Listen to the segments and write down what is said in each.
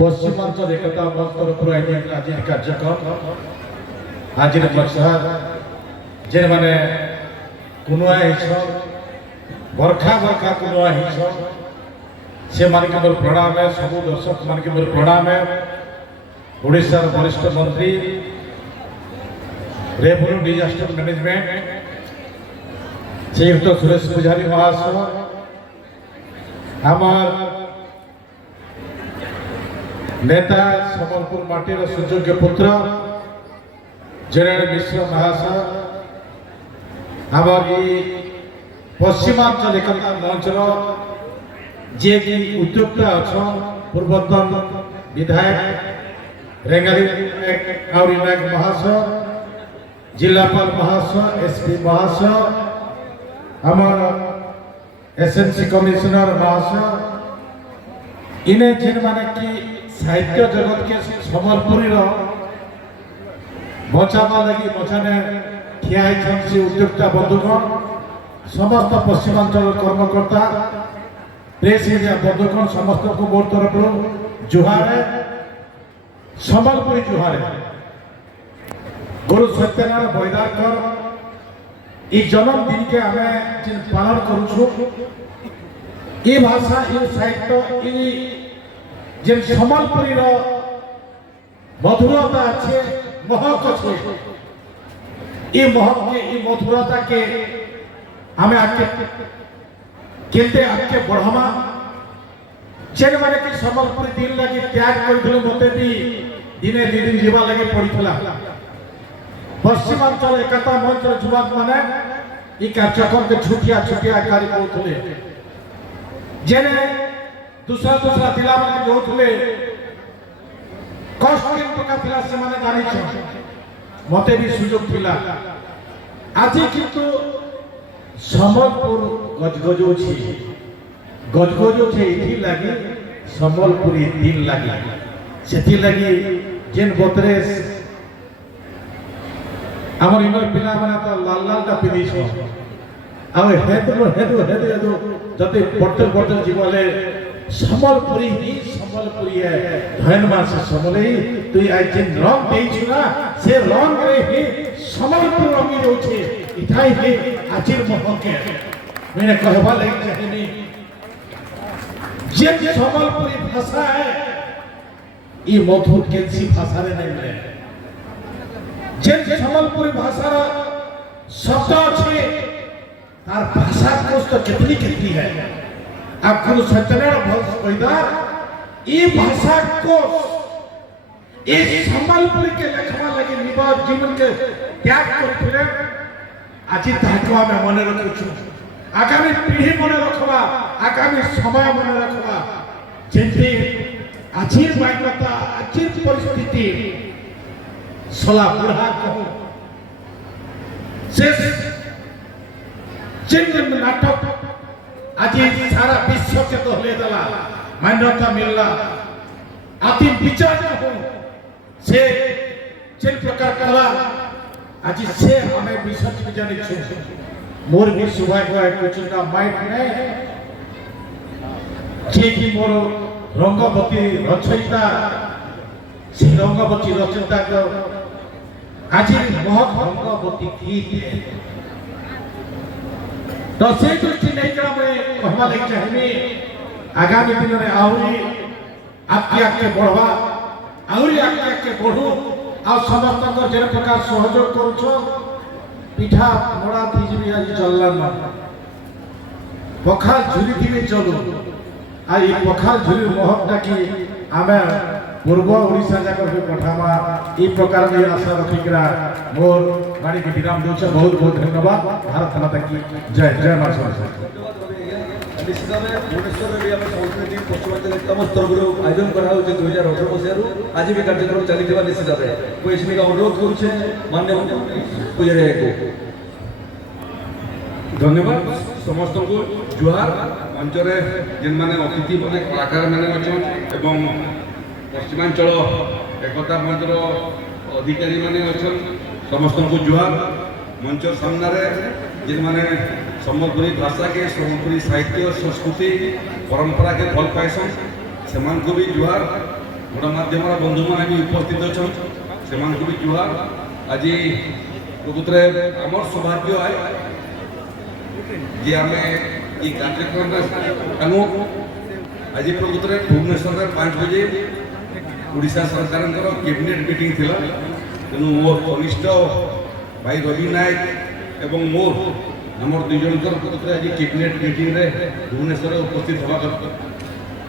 পশ্চিমাঞ্চল একতা মঞ্চ তরফর আজির কার্যক্রম আজির মশহাদ যে মানে কুনুয়া হিস বরখা বরখা কুনুয়া হিস সে মানকে মোর প্রণামে সবু দর্শক মানকে মোর প্রণামে ওড়িশার বরিষ্ঠ মন্ত্রী রেভিনিউ ডিজাস্টার ম্যানেজমেন্ট শ্রীযুক্ত সুরেশ পূজারী মহাশয় আমার नेता सम्बलपुर माटीर सुयोग्य पुत्र जयनारायण मिश्र महाशय आमर पश्चिमांचल एकता मंचर जे कि उद्योक्ता अच्छा पूर्वतन विधायक रेंगाली आउरी नायक महाशय जिलापाल महाशय एसपी महाशय आमर एसएनसी कमिश्नर महाशय इन्हें जिन माने की साहित्य जगत के सम्बलपुरी बचावा लगी बचाने ठिया से उद्योक्ता बंधुगण समस्त पश्चिमांचल कर्मकर्ता प्रेस मीडिया बंधुगण समस्त को मोर तरफ जुहारे सम्बलपुरी जुहारे गुरु सत्यनारायण बैदारकर ये जन्मदिन के आम पालन करुछु ये भाषा ये साहित्य ये जे सम्बलपुरी मधुरता अच्छे महक अच्छे ये महक के ये मधुरता के हमें आगे केते आगे बढ़ामा जेन माने कि सम्बलपुरी दिन लगी त्याग कर मते भी दिने दी दिन जीवा लगे पड़ीला पश्चिमांचल एकता मंच युवक माने ये कार्यक्रम के छुटिया छुटिया कार्य करुले जेने दूसरा दूसरा जिला में जो थे कष्ट के प्रकार थिला से माने जानि छ मते भी सुयोग थिला आज किंतु सम्बलपुर गजगजो छे इथि लागि सम्बलपुरी दिन लागि सेथि लागि जेन बतरे हमर इनर पिला माने तो लाल लाल का पिनी छ आ हेदु जते पट्टल जीवले सम्बलपुरी ही सम्बलपुरी है धन मास समले तुई आज जिन रंग देई छुना से रंग रे ही सम्बलपुर रंगी होछे इथाई ही आजिर महके मैंने कहबा लई चाहेनी जे सम्बलपुरी भाषा है ई मधुर केसी भाषा रे नहीं मिले जे सम्बलपुरी भाषा शब्द अछि तार भाषा कोश तो कितनी है आप गुरु सत्यनारायण बैदार ये भाषा को इस सम्बलपुरी के लेखवा लगे निवास जीवन के त्याग करथिले আজি ताको आमे मने रखछु आगामी पीढ़ी मने रखबा आगामी समय मने रखबा जेंते आजिर मानवता आजिर परिस्थिति सला बुढ़ा को से जिन नाटक आज सारा विश्व के तो ले दला मान्यता मिलला आतिम विचार हो से जिन प्रकार कला आज से हमें विश्व की जाने छु मोर भी सुबह को कुछ ना माइट ने जे कि मोर रंगवती रचयिता से रंगवती रचयिता को आज महक रंगवती गीत तो से दृष्टि नहीं करा मैं कहवा लग चाहिए आगामी दिन में आउरी आपके आगे बढ़वा आउरी आगे बढ़ू आ समस्त को जे प्रकार सहयोग करूछो पिठा मोड़ा थीजबी आज चलला ना पखाल झुरी दिवे चलू आ ई पखाल झुरी महकटा की आमे पूर्व ओडिशा जाकर भी पठामा ई प्रकार की आशा रखिकरा मोर गाड़ी के विराम दो बहुत बहुत धन्यवाद भारत माता की जय जय मां सरस्वती निश्चित भाव भुवनेश्वर भी आम संस्कृति पश्चिमांचल एकता मंच तरफ आयोजन करा 2018 मसीह आज भी कार्यक्रम चली निश्चित भाव कोई इसमें अनुरोध करुचे माननीय पूजारी को धन्यवाद समस्त को जुहार मंचरे जिन माने अतिथि माने कलाकार माने अछन एवं पश्चिमांचल एकता मंचर अधिकारी माने अछन समस्त को जुहार मंच सामने जिन माने सम्बलपुरी भाषा के सम्बलपुरी साहित्य संस्कृति परंपरा के भल पाइसन से भी जुहार ଗଣମାଧ୍ୟମର ବନ୍ଧୁମାନେ ବି ଉପସ୍ଥିତ ଅଛନ୍ତି ସେମାନଙ୍କୁ ବି ଜୁହାର। ଆଜି ପ୍ରକୃତରେ ଆମର ସୌଭାଗ୍ୟ ଆଏ ଯେ ଆମେ এই କାର୍ଯ୍ୟକ୍ରମରେ ସାଙ୍ଗୁ ଆଜି ପ୍ରକୃତରେ ଭୁବନେଶ୍ୱରରେ 5 ବଜେ ଓଡ଼ିଶା ସରକାରଙ୍କର କ୍ୟାବିନେଟ୍ ମିଟିଂ ଥିଲା। ତେଣୁ ମୋ କନିଷ୍ଠ ଭାଇ ରବି ନାୟକ ଏବଂ ମୋର ଆମର ଦୁଇ ଜଣଙ୍କର ପ୍ରକୃତରେ ଆଜି କ୍ୟାବିନେଟ୍ ମିଟିଂରେ ଭୁବନେଶ୍ୱରରେ ଉପସ୍ଥିତ ହେବା କଥା।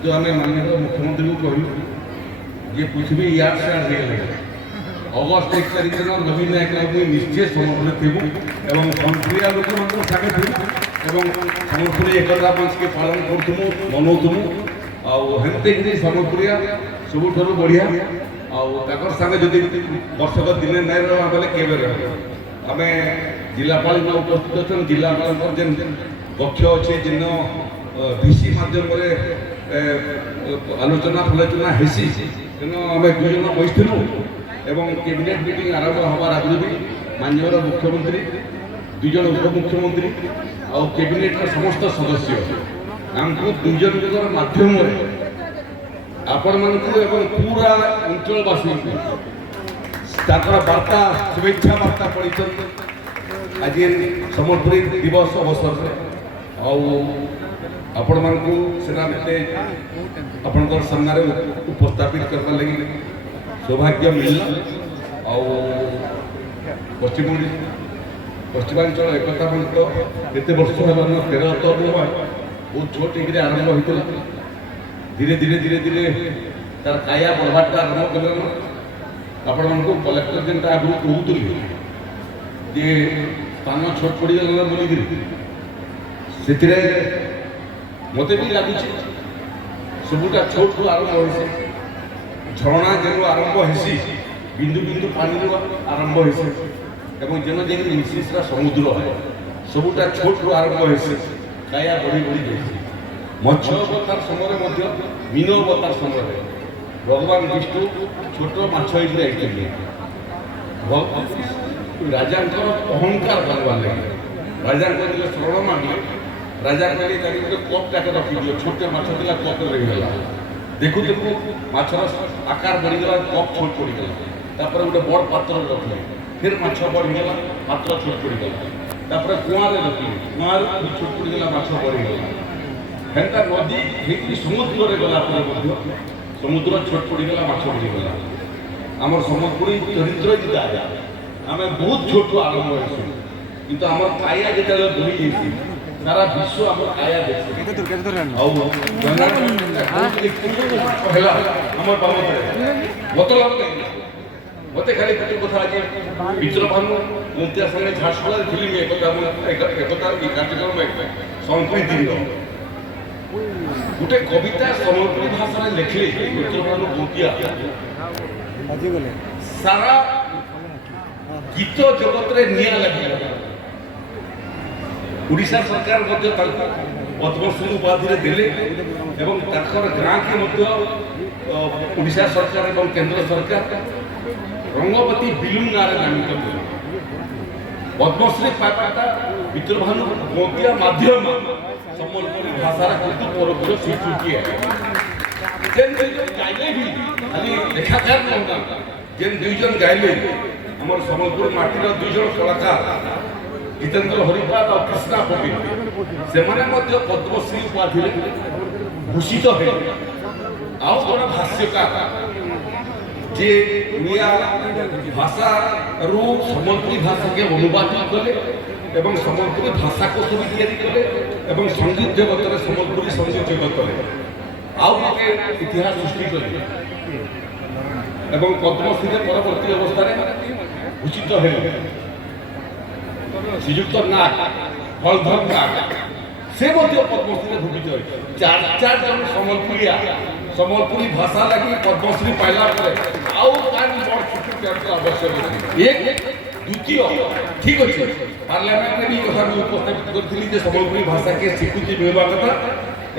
ଯେଉଁ ଆମେ ମାନନୀୟ ମୁଖ୍ୟମନ୍ତ୍ରୀଙ୍କୁ କହିଲୁ ଯେ ପୃଥିବୀ ଇଆଡ଼ ସିଆଡ଼ ହେଇଗଲାଣି। ଅଗଷ୍ଟ 1 ତାରିଖ ଦିନ ନବୀନ ନାୟକ ମୁଇଁ ନିଶ୍ଚୟ ସମ୍ମୁଖରେ ଥିବୁ ଏବଂ ସମ୍ପ୍ରିୟା ଲୋକମାନଙ୍କ ସାଙ୍ଗେ ଥିବୁ ଏବଂ ସମ୍ବଲପୁରୀ ଏକତା ମଞ୍ଚକେ ପାଳନ କରୁଥିମୁ ମନଉଥିମୁ। ଆଉ ହେମିତି କିଛି ସମ୍ବଲପୁରିଆ ସବୁଠାରୁ ବଢ଼ିଆ। ଆଉ ତାଙ୍କର ସାଙ୍ଗେ ଯଦି ବର୍ଷକ ଦିନେ ନାଇଁ ରହିବା ବେଲେ କେବେ ରହିବ। ଆମେ ଜିଲ୍ଲାପାଳ ଉପସ୍ଥିତ ଅଛନ୍ତି। ଜିଲ୍ଲାପାଳଙ୍କର ଯେନ୍ ପକ୍ଷ ଅଛେ ଯେନ ଭିସି ମାଧ୍ୟମରେ ଆଲୋଚନା ଫାଲୋଚନା ହେସି ତେଣୁ ଆମେ ଦୁଇ ଜଣ ବସିଥିଲୁ ଏବଂ କ୍ୟାବିନେଟ୍ ମିଟିଂ ଆରମ୍ଭ ହେବାର ଆଗରୁ ବି ମାନ୍ୟବର ମୁଖ୍ୟମନ୍ତ୍ରୀ ଦୁଇ ଜଣ ଉପମୁଖ୍ୟମନ୍ତ୍ରୀ ଆଉ କ୍ୟାବିନେଟ୍ର ସମସ୍ତ ସଦସ୍ୟ ଆମକୁ ଦୁଇ ଜଣଙ୍କର ମାଧ୍ୟମରେ ଆପଣମାନଙ୍କୁ ଏବଂ ପୁରା ଅଞ୍ଚଳବାସୀଙ୍କୁ ତାଙ୍କର ବାର୍ତ୍ତା ଶୁଭେଚ୍ଛା ବାର୍ତ୍ତା ପଡ଼ିଛନ୍ତି ଆଜି ସମ୍ବଲପୁରୀ ଦିବସ ଅବସରରେ। ଆଉ ଆପଣମାନଙ୍କୁ ସେଟା ମୋତେ ଆପଣଙ୍କର ସାମ୍ନାରେ ଉପସ୍ଥାପିତ କରିବା ଲାଗି ସୌଭାଗ୍ୟ ମିଳିଲା। ଆଉ ପଶ୍ଚିମାଞ୍ଚଳ ଏକତା ମଞ୍ଚ କେତେ ବର୍ଷ ହେଲାନ 13 ବହୁତ ଛୋଟ ହେଇକିରି ଆରମ୍ଭ ହୋଇଥିଲା। ଧୀରେ ଧୀରେ ଧୀରେ ଧୀରେ ତାର କାୟା ବଢ଼ବାରଟା ଆରମ୍ଭ କଲେନ। ଆପଣମାନଙ୍କୁ କଲେକ୍ଟର ଯେନ୍ଟା ଆଗରୁ କହୁଥିଲି ଯେ ସ୍ଥାନ ଛୋଟ ପଡ଼ିଗଲା ବୋଲିକିରି ସେଥିରେ ମୋତେ ବି ଲାଗୁଛି ସବୁଟା ଛୋଟରୁ ଆରମ୍ଭ ହୋଇଛି। ଝରଣା ଯେନୁ ଆରମ୍ଭ ହେସି ବିନ୍ଦୁ ବିନ୍ଦୁ ପାଣିରୁ ଆରମ୍ଭ ହେସି ଏବଂ ଯେନ ଯେନ୍ ମିଶି ସେଟା ସମୁଦ୍ର ସବୁଟା ଛୋଟରୁ ଆରମ୍ଭ ହେସି କାୟା ବଢ଼ି ବଢ଼ି ଯାଇଛି। ମତ୍ସ୍ୟ ଅବତାର ସମୟରେ ମଧ୍ୟ ମୀନ ଅବତାର ସମୟରେ ଭଗବାନ ବିଷ୍ଣୁ ଛୋଟ ମାଛ ହେଇକିରି ଆସିଥିଲେ। ରାଜାଙ୍କର ଅହଙ୍କାର କରିବାର ଲାଗି ରାଜାଙ୍କ ଯେତେବେଳେ ଶରଣ ମାଗିଲେ ରାଜା କହିଲେ ତାକୁ ଗୋଟେ କପ୍ଟାକେ ରଖିଦିଅ। ଛୋଟ ମାଛ ଥିଲା କପ୍ରେ ରହିଗଲା। ଦେଖୁ ଦେଖୁ ମାଛର ଆକାର ବଢ଼ିଗଲା କପ୍ ଛୋଟ ପଡ଼ିଗଲା। ତାପରେ ଗୋଟେ ବଡ଼ ପାତ୍ରରେ ରଖିଲେ ଫେର୍ ମାଛ ବଢ଼ିଗଲା ପାତ୍ର ଛୋଟ ପଡ଼ିଗଲା। ତାପରେ କୁଆଁରେ ରଖିଲେ କୁଆଁରେ ଛୋଟ ପଡ଼ିଗଲା ମାଛ ବଢ଼ିଗଲା। ହେନ୍ତା ନଦୀ ହେଇକି ସମୁଦ୍ରରେ ଗଲା ପରେ ମଧ୍ୟ ସମୁଦ୍ର ଛୋଟ ପଡ଼ିଗଲା ମାଛ ବଢ଼ିଗଲା। ଆମର ସମ୍ବଲପୁରୀ ଚରିତ୍ର ଯେଟା ଆମେ ବହୁତ ଛୋଟରୁ ଆରମ୍ଭ ହେଇଛୁ କିନ୍ତୁ ଆମର କାୟା ଯେତେବେଳେ ବଢ଼ି ଯାଇଛି ସାରା ବିଶ୍ୱ ଆମର କାୟା ଦେଖେ। ଆଉ ହେଲା আমার বাবদরে মতলব মতে খালি গোটে কথা আছে বিদ্রোভানু মুক্তিয়া সঙ্গে ঝাড়সুলার ফিল্ম একতা একতা এই কার্যক্রম সংস্কৃতি গোটে কবিতা সম্বলপুরী ভাষায় লেখলে বিদ্রোভানু মুক্তিয়া সারা গীত জগতরে নিয়া লাগিলা। ওড়িশা সরকার মধ্যে তাকে পদ্মশ্রী উপাধিরে দেলে এবং তাঁর গাঁকে মধ্যে ওড়িশা সরকার এবং কেন্দ্র সরকার রঙ্গবতী বিলুম নাঁরে নামিত কলে। পদ্মশ্রী পাইবাটা বিদ্রোভানু মতিয়া মাধ্যম সম্বলপুরী ভাষার কিন্তু পরোক্ষ স্বীকৃতি যেন দুইজন গাইলে বি খালি লেখাকার নয় যেন দুইজন গাইলে আমার সম্বলপুর মাটির দুইজন কলাকার জিতেন্দ্র হরিপাল আর কৃষ্ণা পণ্ডিত সেমানে মধ্যে পদ্মশ্রী উপাধিরে ভূষিত হয়ে আও জনে ভাষ্যকার যে ওড়িয়া ভাষারু সম্বলপুরী ভাষাকে অনুবাদ কলে এবং সম্বলপুরী ভাষাকোষ তৈরি কলে এবং সঙ্গীত জগতের সম্বলপুরী সঙ্গীত জগৎ কলে আও গোটে ইতিহাস সৃষ্টি কলে এবং পদ্মশ্রীতে পরবর্তী অবস্থায় ভূষিত হয়ে শ্রীযুক্ত নাগ হলধর নাগ সে মধ্যে পদ্মশ্রী ভূষিত হয়ে চার জন সম্বলপুরিয়া সম্বলপুরী ভাষা লাগি পদ্মশ্রী পাইলা পরে আও তার বড় স্বীকৃতি আবশ্যক এক দ্বিতীয় ঠিক আছে পার্লামেন্টে এই কথা আমি উপস্থাপিত করেছিলি যে সম্বলপুরী ভাষাকে স্বীকৃতি মিলবা কথা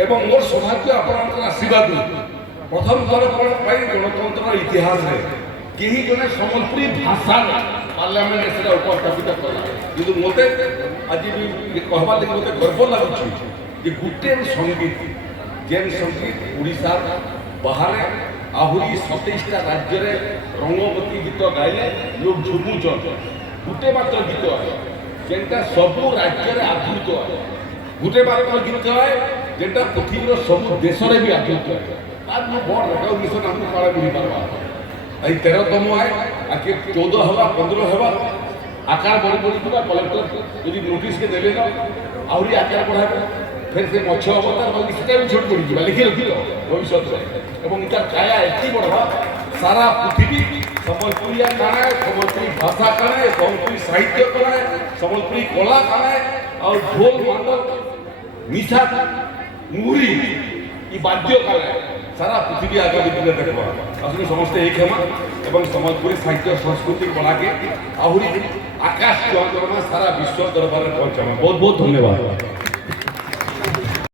এবং মোর সৌভাগ্য আপনার আশীর্বাদ প্রথম থর পাই গণতন্ত্রের ইতিহাসে কেহি জনে সম্বলপুরী ভাষা পার্লামেন্টে সেটা উপস্থাপিত কলা কিন্তু মতে আজ কহবার লাগে মতে গর্ব লাগুছে যে গোটে সঙ্গীত যেন সঙ্গীত ওড়িশার বাহারে ଆହୁରି 27ଟା ରାଜ୍ୟରେ ରଙ୍ଗବତୀ ଗୀତ ଗାଇଲେ ଲୋକ ଝୁମୁଛନ୍ ଗୋଟେ ମାତ୍ର ଗୀତ ଯେନ୍ଟା ସବୁ ରାଜ୍ୟରେ ଆଦୃତ ଗୋଟେ ମାତ୍ର ଗୀତ ଯେନ୍ଟା ପୃଥିବୀର ସବୁ ଦେଶରେ ବି ଆଦୃତ ତାର ବଡ଼ ରେକଗ୍ନିସନ୍ ଆମକୁ କାଳେ ମିଳିପାରବା এই 13তম আজকে 14 হবা 15 হবা আকার বড় বড় দিবা কলেক্টর যদি নোটিস কে দেবে না আউরি আকার বড়াবে ফের সে মছ অবতার বাকি সেটা भी ছোট পড়ি যাবা লিখে রাখি ভবিষ্যতে এবং এটা কায়া এটি বড়বা সারা পৃথিবী সম্বলপুরিয়া কানায় সম্বলপুরি ভাষা কানায় সম্বলপুরি সাহিত্য কানায় সম্বলপুরি কলা কানায় আর ঢোল মাদল মিঠা মুহুরি এই বাদ্য কানায় সারা পৃথিবী আগামী দিনে দেখবা আসলে সমস্ত এই ক্ষমা এবং সম্বলপুরী সাহিত্য সংস্কৃতি কলাকে আহুরি আকাশ চুয়া সারা বিশ্ব দরবারে পৌঁছাবা বহুত বহুত ধন্যবাদ।